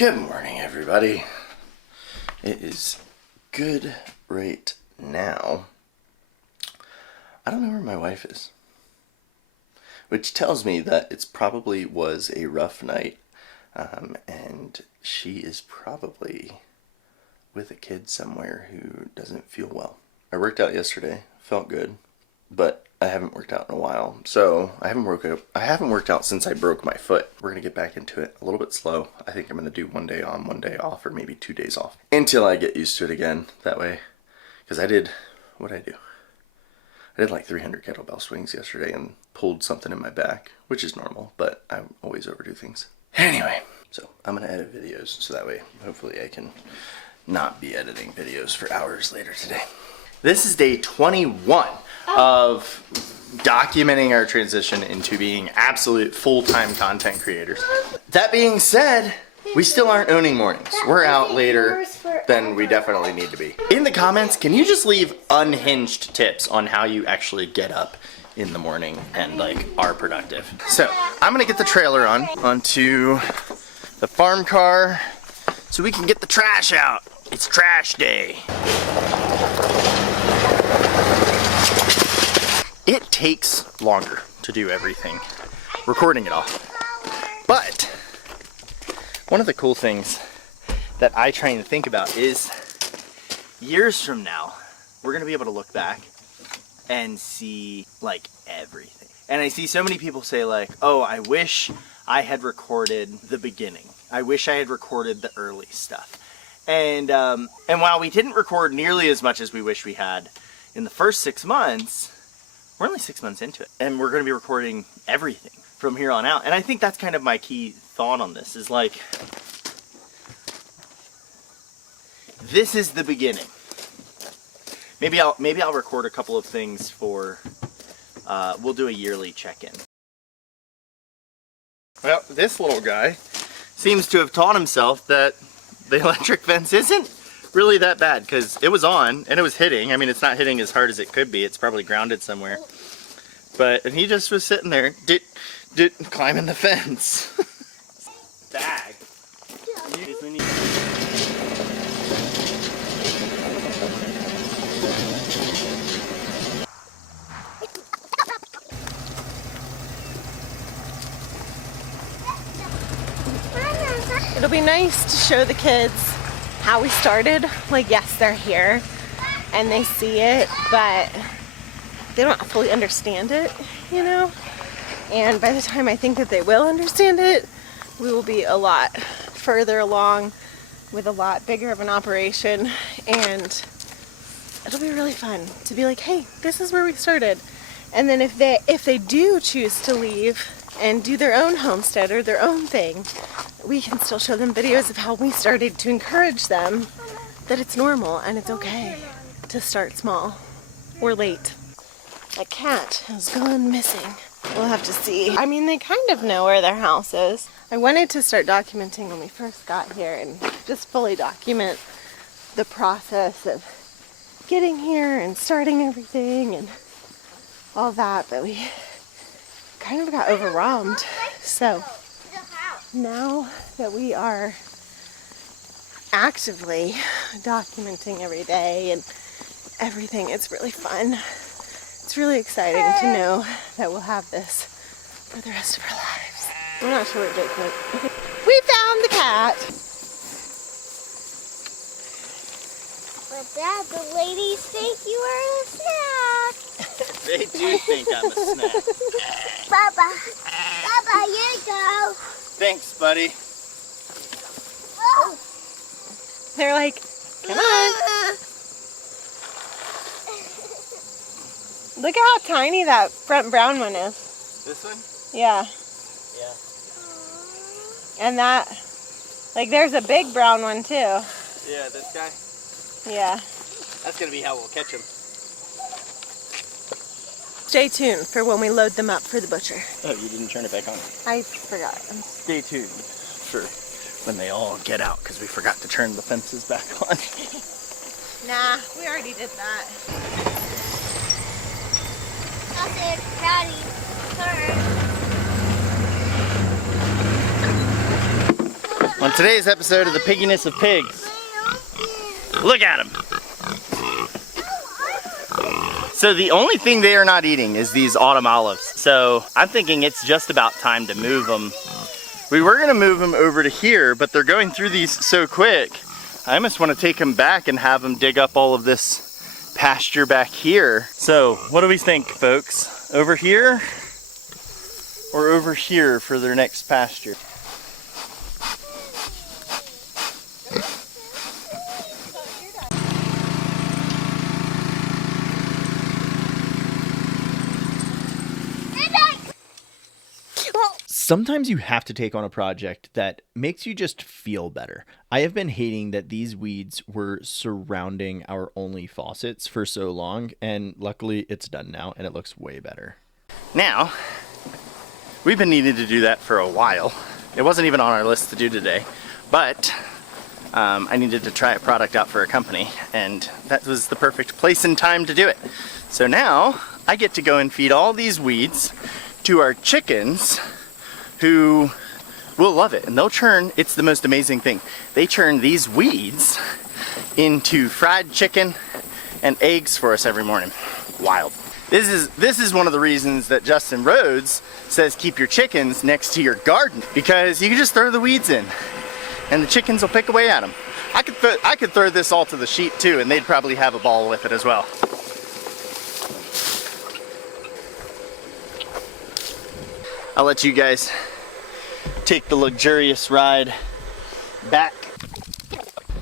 Good morning, everybody. It is good right now. I don't know where my wife is, which tells me that it probably was a rough night, and she is probably with a kid somewhere who doesn't feel well. I worked out yesterday, felt good, but I haven't worked out in a while, so I haven't worked out since I broke my foot. We're gonna get back into it a little bit slow. I think I'm gonna do 1 day on, 1 day off, or maybe 2 days off until I get used to it again that way. Because what did I do? I did like 300 kettlebell swings yesterday and pulled something in my back, which is normal, but I always overdo things. Anyway, so I'm gonna edit videos so that way hopefully I can not be editing videos for hours later today. This is day 21 of documenting our transition into being absolute full-time content creators. That being said, we still aren't owning mornings. We're out later than we definitely need to be. In the comments, can you just leave unhinged tips on how you actually get up in the morning and like are productive? So I'm gonna get the trailer onto the farm car so we can get the trash out. It's trash day. It takes longer to do everything, recording it all. But one of the cool things that I try and think about is years from now, we're gonna be able to look back and see like everything. And I see so many people say like, oh, I wish I had recorded the beginning. I wish I had recorded the early stuff. And while we didn't record nearly as much as we wish we had in the first 6 months, we're only 6 months into it. And we're gonna be recording everything from here on out. And I think that's kind of my key thought on this is like, this is the beginning. Maybe I'll record a couple of things for, we'll do a yearly check-in. Well, this little guy seems to have taught himself that the electric fence isn't really that bad because it was on and it was hitting. I mean, it's not hitting as hard as it could be. It's probably grounded somewhere. But and he just was sitting there, climbing the fence. Bag. It'll be nice to show the kids how we started. Like, yes, they're here and they see it, but they don't fully understand it, you know? And by the time I think that they will understand it, we will be a lot further along with a lot bigger of an operation, and it'll be really fun to be like, hey, this is where we started. And then if they do choose to leave and do their own homestead or their own thing, we can still show them videos of how we started to encourage them that it's normal and it's okay to start small or late. A cat has gone missing. We'll have to see. I mean, they kind of know where their house is. I wanted to start documenting when we first got here and just fully document the process of getting here and starting everything and all that, but we kind of got overwhelmed. So now that we are actively documenting every day and everything, it's really fun. It's really exciting to know that we'll have this for the rest of our lives. I'm not sure what Jake went. We found the cat! But Dad, the ladies think you are a snack. They do think I'm a snack. Baba, here you go. Thanks, buddy. Oh. They're like, come on. Look at how tiny that front brown one is. This one? Yeah. Yeah. And that, like, there's a big brown one too. Yeah, this guy? Yeah. That's gonna be how we'll catch him. Stay tuned for when we load them up for the butcher. Oh, you didn't turn it back on. I forgot. Stay tuned for when they all get out because we forgot to turn the fences back on. Nah, we already did that. Sausage, patty, turn. On today's episode of the Pigginess of Pigs. Look at them. So the only thing they are not eating is these autumn olives. So I'm thinking it's just about time to move them. We were gonna move them over to here, but they're going through these so quick. I almost want to take them back and have them dig up all of this pasture back here. So what do we think, folks? Over here or over here for their next pasture? Sometimes you have to take on a project that makes you just feel better. I have been hating that these weeds were surrounding our only faucets for so long, and luckily it's done now and it looks way better. Now, we've been needing to do that for a while. It wasn't even on our list to do today, but I needed to try a product out for a company, and that was the perfect place and time to do it. So now I get to go and feed all these weeds to our chickens, who will love it, and they'll churn. It's the most amazing thing. They churn these weeds into fried chicken and eggs for us every morning. Wild. This is one of the reasons that Justin Rhodes says keep your chickens next to your garden, because you can just throw the weeds in and the chickens will pick away at them. I could throw this all to the sheep too, and they'd probably have a ball with it as well. I'll let you guys take the luxurious ride back.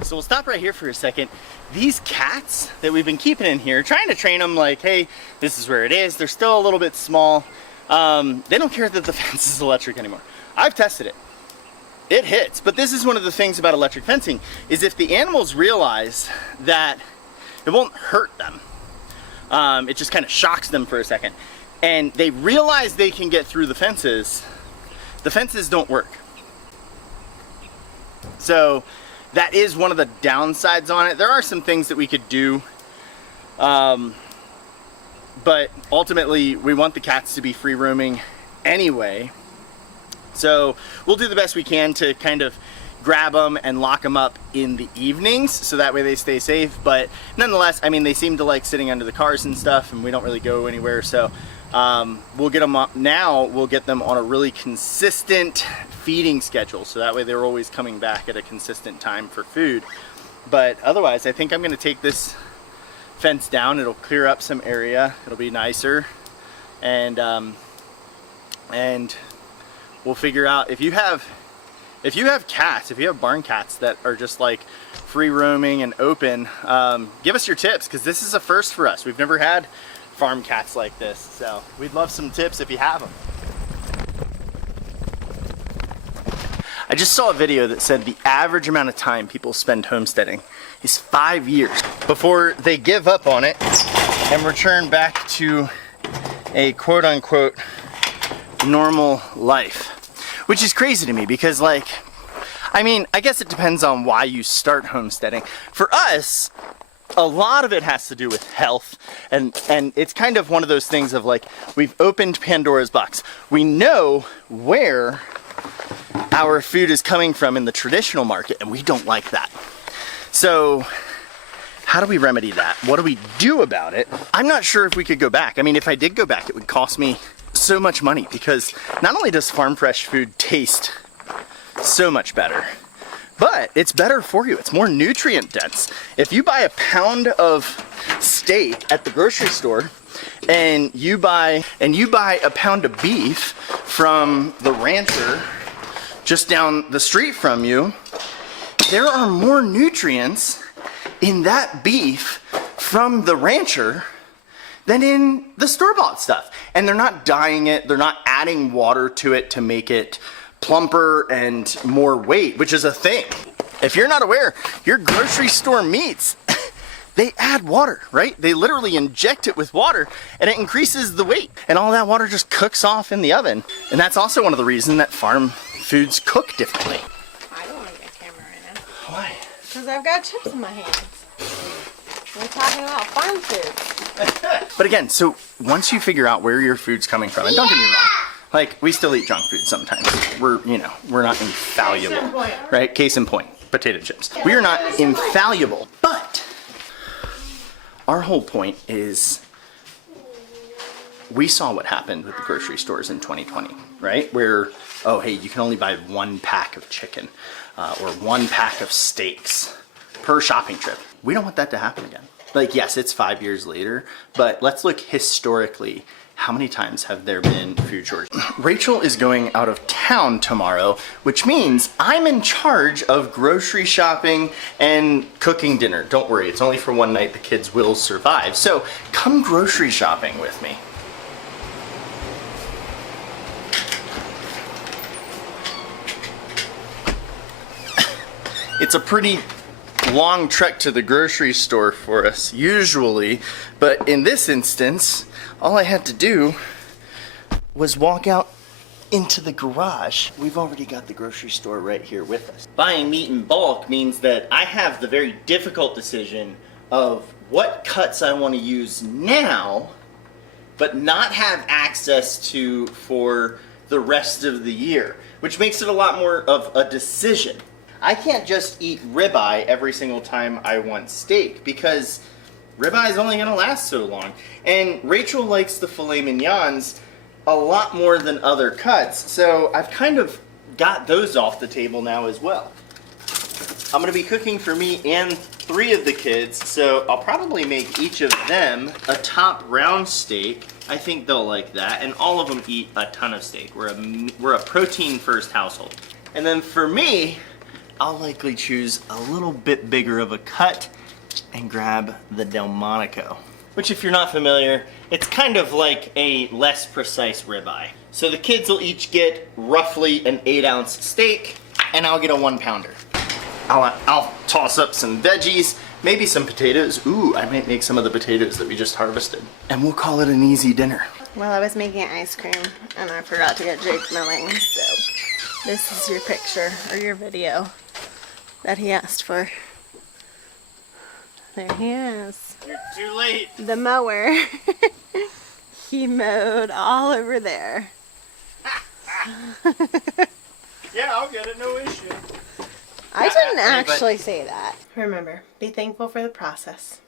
So we'll stop right here for a second. These cats that we've been keeping in here, trying to train them like, hey, this is where it is. They're still a little bit small. They don't care that the fence is electric anymore. I've tested it. It hits. But this is one of the things about electric fencing, is if the animals realize that it won't hurt them, it just kind of shocks them for a second, and they realize they can get through the fences don't work. So that is one of the downsides on it. There are some things that we could do, but ultimately we want the cats to be free roaming anyway. So we'll do the best we can to kind of grab them and lock them up in the evenings, so that way they stay safe. But nonetheless, I mean, they seem to like sitting under the cars and stuff, and we don't really go anywhere. So we'll get them up now. We'll get them on a really consistent feeding schedule, so that way they're always coming back at a consistent time for food. But otherwise, I think I'm going to take this fence down. It'll clear up some area. It'll be nicer, and we'll figure out if you have cats, if you have barn cats that are just like free roaming and open, give us your tips, because this is a first for us. We've never had farm cats like this, so we'd love some tips if you have them. I just saw a video that said the average amount of time people spend homesteading is 5 years before they give up on it and return back to a quote-unquote normal life, which is crazy to me, because, like, I mean, I guess it depends on why you start homesteading. For us, a lot of it has to do with health, and it's kind of one of those things of like, we've opened Pandora's box. We know where our food is coming from in the traditional market, and we don't like that. So how do we remedy that? What do we do about it? I'm not sure if we could go back. I mean, if I did go back, it would cost me so much money, because not only does farm fresh food taste so much better, but it's better for you. It's more nutrient dense. If you buy a pound of steak at the grocery store, and you buy a pound of beef from the rancher just down the street from you, there are more nutrients in that beef from the rancher than in the store-bought stuff. And they're not dyeing it, they're not adding water to it to make it plumper and more weight, which is a thing. If you're not aware, your grocery store meats, they add water, right? They literally inject it with water, and it increases the weight, and all that water just cooks off in the oven. And that's also one of the reasons that farm foods cook differently. I don't want to get camera right now. Why? Because I've got chips in my hands. We're talking about farm food. But again, so once you figure out where your food's coming from, and don't get me wrong, Like, we still eat junk food sometimes. We're not infallible, right? Case in point, potato chips. We are not infallible, but our whole point is we saw what happened with the grocery stores in 2020, right? Where, oh, hey, you can only buy 1 pack of chicken or 1 pack of steaks per shopping trip. We don't want that to happen again. Like, yes, it's 5 years later, but let's look historically. How many times have there been food shortages? Rachel is going out of town tomorrow, which means I'm in charge of grocery shopping and cooking dinner. Don't worry, it's only for one night. The kids will survive. So come grocery shopping with me. It's a pretty long trek to the grocery store for us usually, but in this instance, all I had to do was walk out into the garage. We've already got the grocery store right here with us. Buying meat in bulk means that I have the very difficult decision of what cuts I want to use now, but not have access to for the rest of the year, which makes it a lot more of a decision. I can't just eat ribeye every single time I want steak because ribeye is only gonna last so long. And Rachel likes the filet mignons a lot more than other cuts, so I've kind of got those off the table now as well. I'm gonna be cooking for me and 3 of the kids, so I'll probably make each of them a top round steak. I think they'll like that, and all of them eat a ton of steak. We're a protein first household. And then for me, I'll likely choose a little bit bigger of a cut and grab the Delmonico, which if you're not familiar, it's kind of like a less precise ribeye. So the kids will each get roughly an 8-ounce steak, and I'll get a 1-pounder. I'll toss up some veggies, maybe some potatoes. Ooh, I might make some of the potatoes that we just harvested. And we'll call it an easy dinner. Well, I was making ice cream and I forgot to get Jake milling, so this is your picture or your video that he asked for. There he is. You're too late. The mower. He mowed all over there. Yeah, I'll get it, no issue. I didn't actually say that. Remember, be thankful for the process.